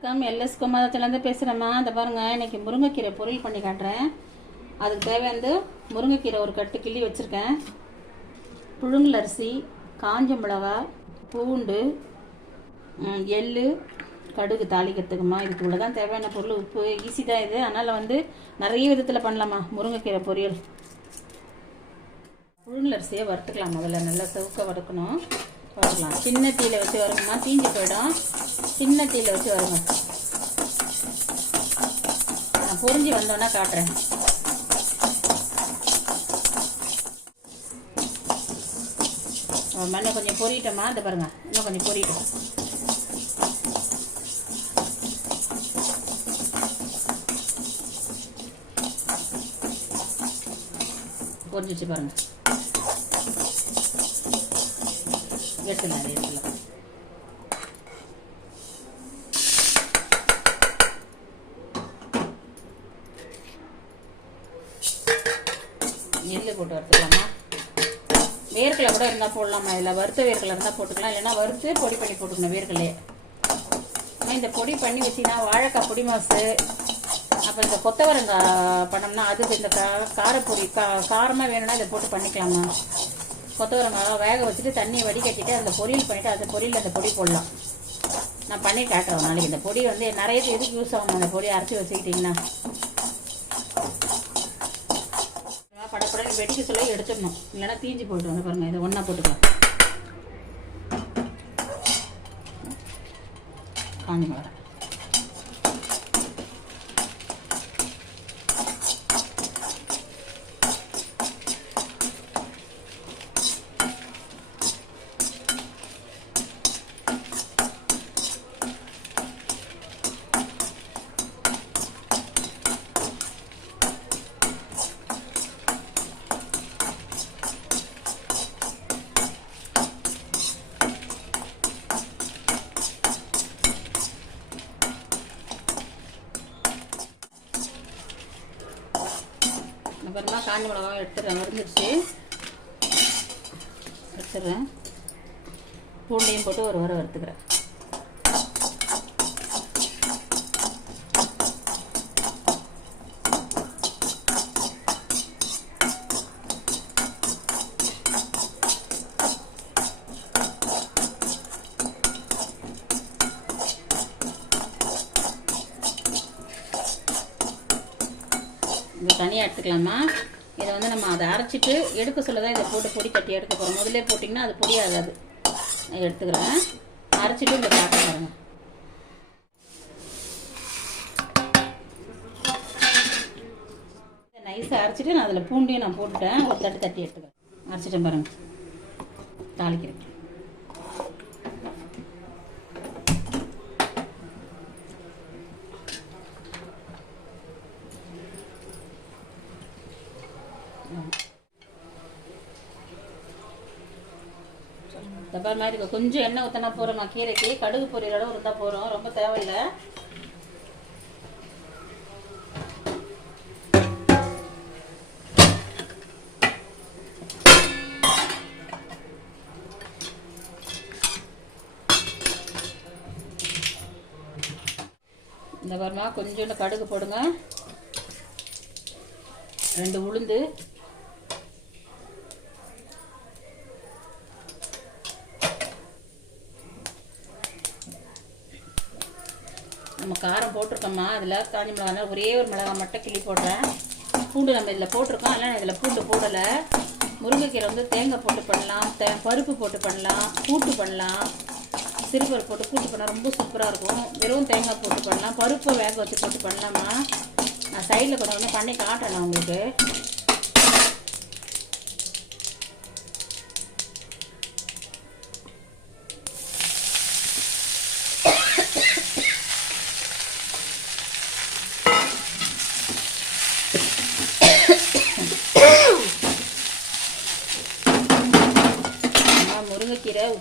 வணக்கம். எல்எஸ் குமாரத்துலேருந்து பேசுகிறேம்மா அதை பாருங்கள் இன்னைக்கு முருங்கைக்கீரை பொரியல் பண்ணி காட்டுறேன். அதுக்கு தேவையானது முருங்கைக்கீரை ஒரு கட்டு கிள்ளி வச்சுருக்கேன். புழுங்கல் அரிசி காஞ்ச மிளகா பூண்டு எள் எள்ளு கடுகு தாளிக்கிறதுக்குமா இதுக்குள்ள தான் தேவையான பொருள். உப்பு ஈஸி தான் இது. அதனால் வந்து நிறைய விதத்தில் பண்ணலாமா முருங்கைக்கீரை பொரியல்? புழுங்கல் அரிசியை வறுத்துக்கலாம் முதல்ல. நல்லா செவுக்க வறுக்கணும். வறுக்கலாம். சின்ன தீயில வச்சு வரணுமா தீஞ்சு போயிடும். சின்ன தீயில வச்சு வருங்க நான் பொறிஞ்சு வந்தோன்னா காட்டுறேன். இன்னும் கொஞ்சம் பொறிட்டோமா? இந்த பாருங்க இன்னும் கொஞ்சம் பொரியட்டும் பொரிஞ்சிச்சு பாருங்க. எடுத்துலாம் எடுத்துக்கலாம். எடுத்துலாம் நெல் போட்டு வறுத்துக்கலாமா? வேர்க்கடலை கூட இருந்தால் போடலாமா? இதில் வறுத்த வேர்க்கடலை இருந்தால் போட்டுக்கலாம். இல்லைன்னா வறுத்து பொடி பண்ணி போட்டுக்கணும் வேர்க்கலையே இந்த பொடி பண்ணி வச்சிங்கன்னா வாழைக்காய் பொடி மாசு அப்புறம் இந்த கொத்தவரங்காய் பண்ணோம்னா அதுக்கு இந்த கா காரப்பொடி கா காரமாக வேணும்னா இதை போட்டு பண்ணிக்கலாமா? கொத்தவரங்காய் வேக வச்சுட்டு தண்ணியை வடிகட்டிட்டு அந்த பொரியல் பண்ணிவிட்டு அந்த பொரியல் அந்த பொடி போடலாம். நான் பண்ணி காட்டுறேன் நாளைக்கு. இந்த பொடி வந்து நிறைய எதுக்கு யூஸ் ஆகும்? அந்த பொடி அரைச்சி வச்சுக்கிட்டிங்கன்னா. படப்படன்னு சொல்ல எடுத்துடணும். இல்லைன்னா தீஞ்சு போயிட்டு வந்து பாருங்கள் இதை ஒன்றா போட்டுக்கலாம் காஞ்சி மிளகா அப்புறமா காஞ்ச மிளகாவும் எடுத்துடுறேன் வறுந்துருச்சு எடுத்துடுறேன். பூண்டையும் போட்டு ஒரு வர வறுத்துக்கிறேன். இது தனியாக எடுத்துக்கலாமா? இதை வந்து நம்ம அதை அரைச்சிட்டு எடுக்க சொல்ல தான் இதை போட்டு பொடி கட்டி எடுக்க போகிறோம் முதலே போட்டிங்கன்னா அது பொடி ஆகாது நான் எடுத்துக்கிறேன். அரைச்சிட்டு இதை பார்க்க பாருங்கள் நைஸாக அரைச்சிட்டு நான் அதில் பூண்டையும் நான் போட்டுட்டேன். ஒரு தட்டு தட்டி எடுத்துக்கிறேன். அரைச்சிட்டேன் பாருங்கள் தாளிக்கிறேன் டப்பால் மாதிரி இருக்கு. கொஞ்சம் எண்ணெய் ஊற்றினா போகிறோம்மா கீரைக்கு கடுகு பொரியல் அளவு இருந்தால் போகிறோம் ரொம்ப தேவையில்லை. இந்த பாருமா கொஞ்சோண்டு கடுகு போடுங்க. ரெண்டு உளுந்து. நம்ம காரம் போட்டிருக்கோம்மா. அதில் காஞ்சி மிளகா ஒரே ஒரு மிளகா மட்டும் கிள்ளி போடுறேன். பூண்டு நம்ம இதில் போட்டிருக்கோம். ஆனால் இதில் பூண்டு போடலை. முருங்கைக்கீரை வந்து தேங்காய் போட்டு பண்ணலாம். தே பருப்பு போட்டு பண்ணலாம். கூட்டு பண்ணலாம். சிறுபருப்பு போட்டு கூட்டு பண்ணால் ரொம்ப சூப்பராக இருக்கும். வெறும் தேங்காய் போட்டு பண்ணலாம். பருப்பை வேக வச்சு போட்டு பண்ணலாமா? நான் சைடில் கொஞ்சம் கொஞ்சம் பண்ணி காட்டுறேன் உங்களுக்கு.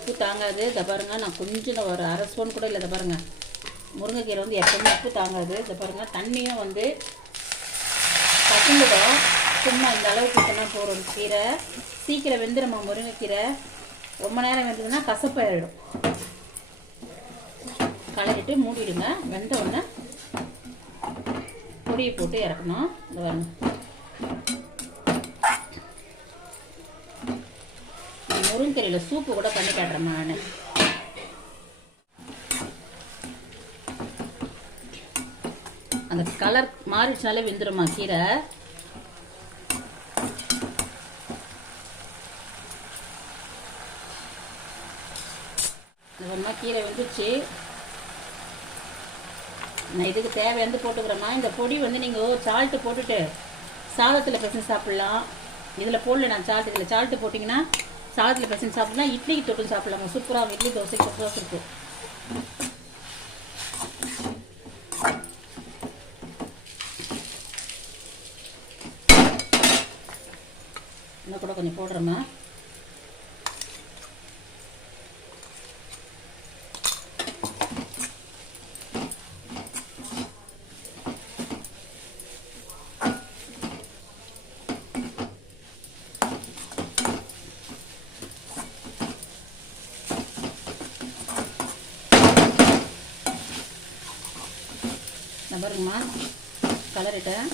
உப்பு தாங்காது. இதை பாருங்கள் நான் கொஞ்சம் ஒரு அரை ஸ்பூன் கூட இல்லை இதை பாருங்க. முருங்கைக்கீரை வந்து எப்பவுமே உப்பு தாங்காது. இதை பாருங்கள் தண்ணியும் வந்து கசந்துடும் சும்மா இந்த அளவுக்கு ஊற்றினா போகிறோம் கீரை சீக்கிரம் வெந்துடும்மா முருங்கைக்கீரை? ரொம்ப நேரம் வெந்ததுன்னா கசப்பாயிடும் கலரிட்டு மூடிடுங்க. வெந்த உடனே பொடியை போட்டு இறக்கணும். இந்த பாருங்கள் முருங்கீரையில் சூப்பு கூட பண்ணி காட்டுறேன் நான். அந்த கலர் மாறிடுச்சாலே விழுந்துருமா கீரை. கீரை வந்துச்சு நான் இதுக்கு தேவையானது போட்டுக்கிறேம்மா. இந்த பொடி வந்து நீங்கள் சால்ட்டு போட்டுட்டு சாதத்தில் பிசைஞ்சு சாப்பிட்லாம். இதில் போடல நான் சால்ட் இதில் சால்ட்டு போட்டிங்கன்னா சாதத்தில் பிசைஞ்சு சாப்பிட்லாம் இட்லிக்கு தொட்டு சாப்பிட்லாமா. சூப்பராக இட்லி தோசை சூப்பராக இருக்கும். இன்னும் கூட கொஞ்சம் போடுறேம்மா நான் பாருங்கம்மா கலரிட்டேன்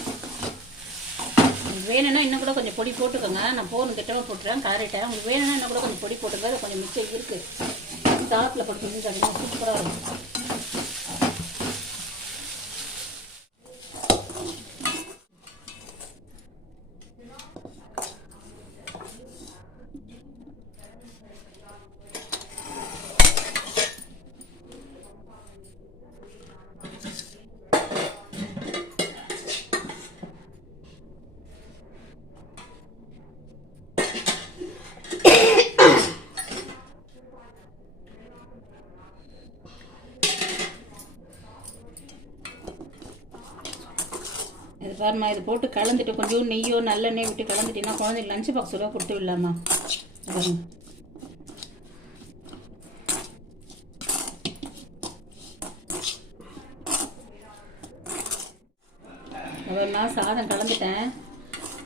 வேணும்னா இன்னும் கூட கொஞ்சம் பொடி போட்டுக்கோங்க. நான் போகணும் திட்டமாக போட்டுறேன் கலரிட்டேன் உங்களுக்கு வேணும்னா இன்னும் கூட கொஞ்சம் பொடி போட்டுக்க கொஞ்சம் மிச்சம் இருக்குது சாப்பில் போட்டு சூப்பராக இருக்கும். இது பாரும்மா இது போட்டு கலந்துட்டு கொஞ்சம் நெய்யோ நல்லெண்ணெய் விட்டு கலந்துட்டீங்கன்னா குழந்தைக்கு லஞ்ச் பாக்ஸோட கொடுத்து விடலாமா? இது நான் சாதம் கலந்துட்டேன்.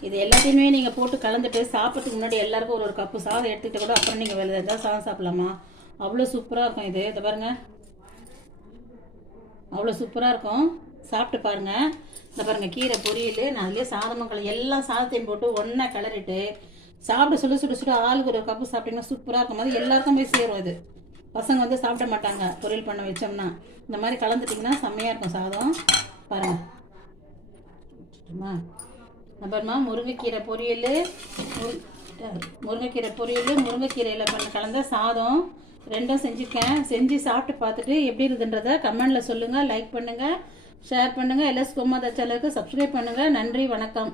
இது எல்லாத்தையுமே நீங்கள் போட்டு கலந்துட்டு சாப்பிட்றதுக்கு முன்னாடி எல்லாருக்கும் ஒரு ஒரு கப்பு சாதம் எடுத்துக்கிட்டு கூட அப்புறம் நீங்கள் வேலை எதாவது சாதம் சாப்பிட்லாமா? அவ்வளோ சூப்பராக இருக்கும் இது. இதை பாருங்கள் அவ்வளோ சூப்பராக இருக்கும். சாப்பிட்டு பாருங்க. இந்த பாருங்க கீரை பொரியல் நான் அதுலேயே சாதமும் கல எல்லாம் சாதத்தையும் போட்டு ஒன்றா கிளறிட்டு சாப்பிட சுட சுட சுட ஆளுக்கு ஒரு கப்பு சாப்பிட்டீங்கன்னா சூப்பராக இருக்கும். போது எல்லாருக்கும் போய் சேரும் இது பசங்க வந்து சாப்பிட மாட்டாங்க பொரியல் பண்ண வச்சோம்னா. இந்த மாதிரி கலந்துட்டிங்கன்னா செம்மையாக இருக்கும் சாதம். பாருங்கள் அம்மா அப்புறமா முருங்கைக்கீரை பொரியல் முருங்கைக்கீரை பொரியல் முருங்கைக்கீரையில் பண்ண கலந்த சாதம். ரெண்டும் செஞ்சுருக்கேன் செஞ்சு சாப்பிட்டு பார்த்துட்டு எப்படி இருக்குன்றதை கமெண்டில் சொல்லுங்கள் லைக் பண்ணுங்கள் ஷேர் பண்ணுங்கள் எல்எஸ் கோமாதா சேனலுக்கு சப்ஸ்கிரைப் பண்ணுங்கள் நன்றி வணக்கம்.